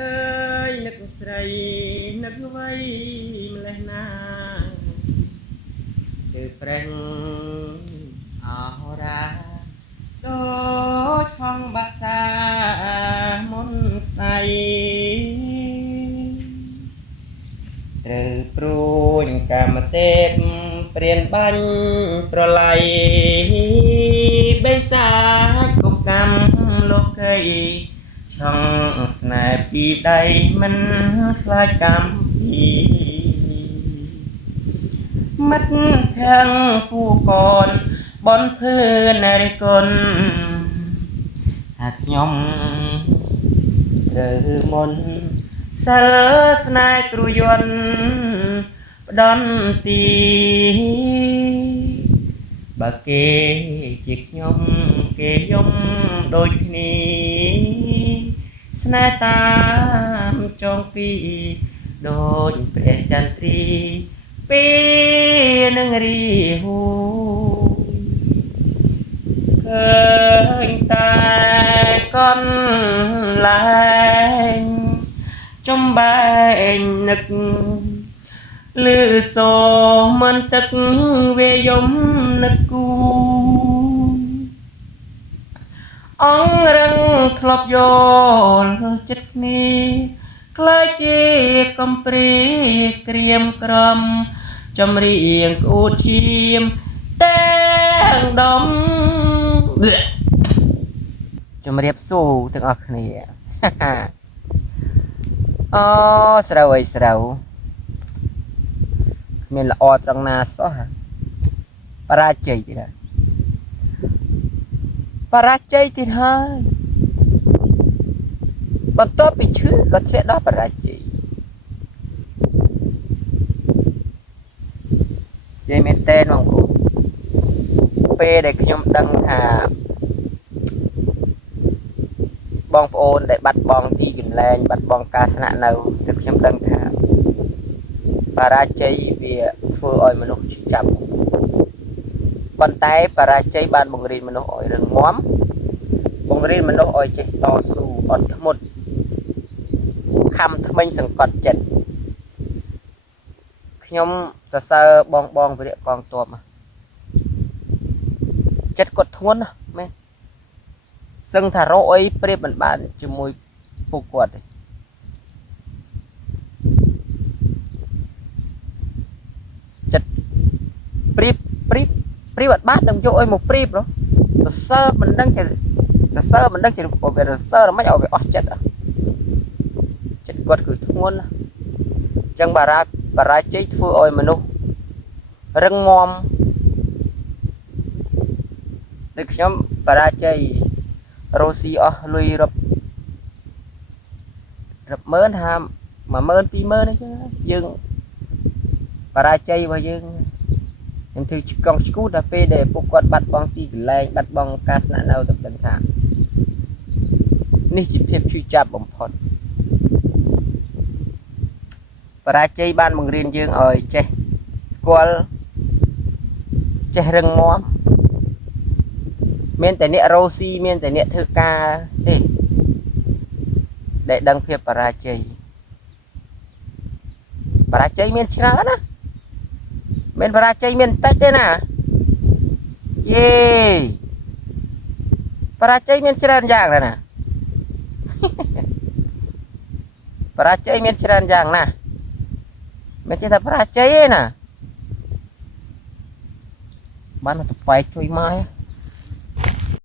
អើយនឹកស្រីនឹកអ្វីម្លេះណាគឺប្រេងអរ៉ាដូចផងបាសាមុនស្អីត្រូវព្រួញកាមទេពព្រានបាញ់ប្រឡ័យបេសាចកុំកម្មលោកីឆងស្នេហ៍ពីដៃមិនខ្លាចកម្មពីមិត្តទាំងពូកូនបនភឿនរិគុណហាក់ខ្ញុំត្រូវមុនសិលស្នេហ៍គ្រូយន្តផ្ដន់ទីបើគេជាខ្ញុំគេយំដូចគ្នាស្នេហ៍តាមចងពីដូចព្រះចន្ទ្រីពេលនឹងរីហូឃើញតែកន់លែងចំបែងនឹកលឺសូមិនទឹកវាយំនឹកគូអង្រឹងធ្លាប់យល់ចិត្តគ្នាខ្លាចជាកំព្រីក្រៀមក្រំចម្រៀងក្អួតឈាមទាំងដំជំរាបសួរទាំងអស់គ្នាអូស្រូវអីស្រូវមានល្អត្រង់ណាសោះបរាជ័យទៀតបរាជ័យទៀតហើយបន្ទាប់ពីឈឺក៏ធ្លាក់ដល់បរាជ័យនិយាយមែនតើបងប្អូនពេលដែលខ្ញុំដឹងថាបងប្អូនដែលបាត់បង់ទីកន្លែងបាត់បង់ការស្នាក់នៅទើបខ្ញុំដឹងថាបរាជ័យវាធ្វើឲ្យមនុស្សចាប់ប៉ុន្តែបរាជ័យបានបង្រៀនមនុស្សឲ្យរឹងមាំបង្រៀនមនុស្សឲ្យចេះតស៊ូអត់ធ្មត់ខំថ្មិញសង្កត់ចិត្តខ្ញុំសរសើរបងវិរៈកងទ័ពចិត្តគាត់ធ្ងន់ណាមែនសឹងថារកអីប្រៀបមិនបានជាមួយពួកគាត់ទេចិត្តប្រៀបអត់បាននឹងយកអីមកប្រៀបសរសើរមិនដឹងជាសរសើរមិនដឹងជាវាសរសើរមិនឲ្យវាអស់ចិត្តចិត្តគាត់គឺធ្ងន់ណាអញ្ចឹងបរាជ័យធ្វើឲ្យមនុស្សរឹងមាំដូចខ្ញុំបរាជ័យរស់ស៊ីអស់លុយរាប់ម៉ឺនថា10000 20000អញ្ចឹងយើងបរាជ័យរបស់យើងធ្វើកង់ស្គូដល់ពេលដែលពួកគាត់បាត់បង់ទីកន្លែងបាត់បង់ការស្នាក់នៅទៅដឹងថានេះជាភាពឈឺចាប់បំផុតបរាជ័យបានបង្រៀនយើងឲ្យចេះស្គាល់ចេះរឹងមាំមានតែអ្នករស់ស៊ីមានតែអ្នកធ្វើការទេដែលដឹងភាពបរាជ័យមានច្រើនណាមានបរាជ័យមានតិចទេណាយេបរាជ័យមានច្រើនយ៉ាងណាបរាជ័យមានច្រើនយ៉ាងណាមិនចេះតែបរាជ័យទេណាបានទៅស្វែងជួយម៉ែ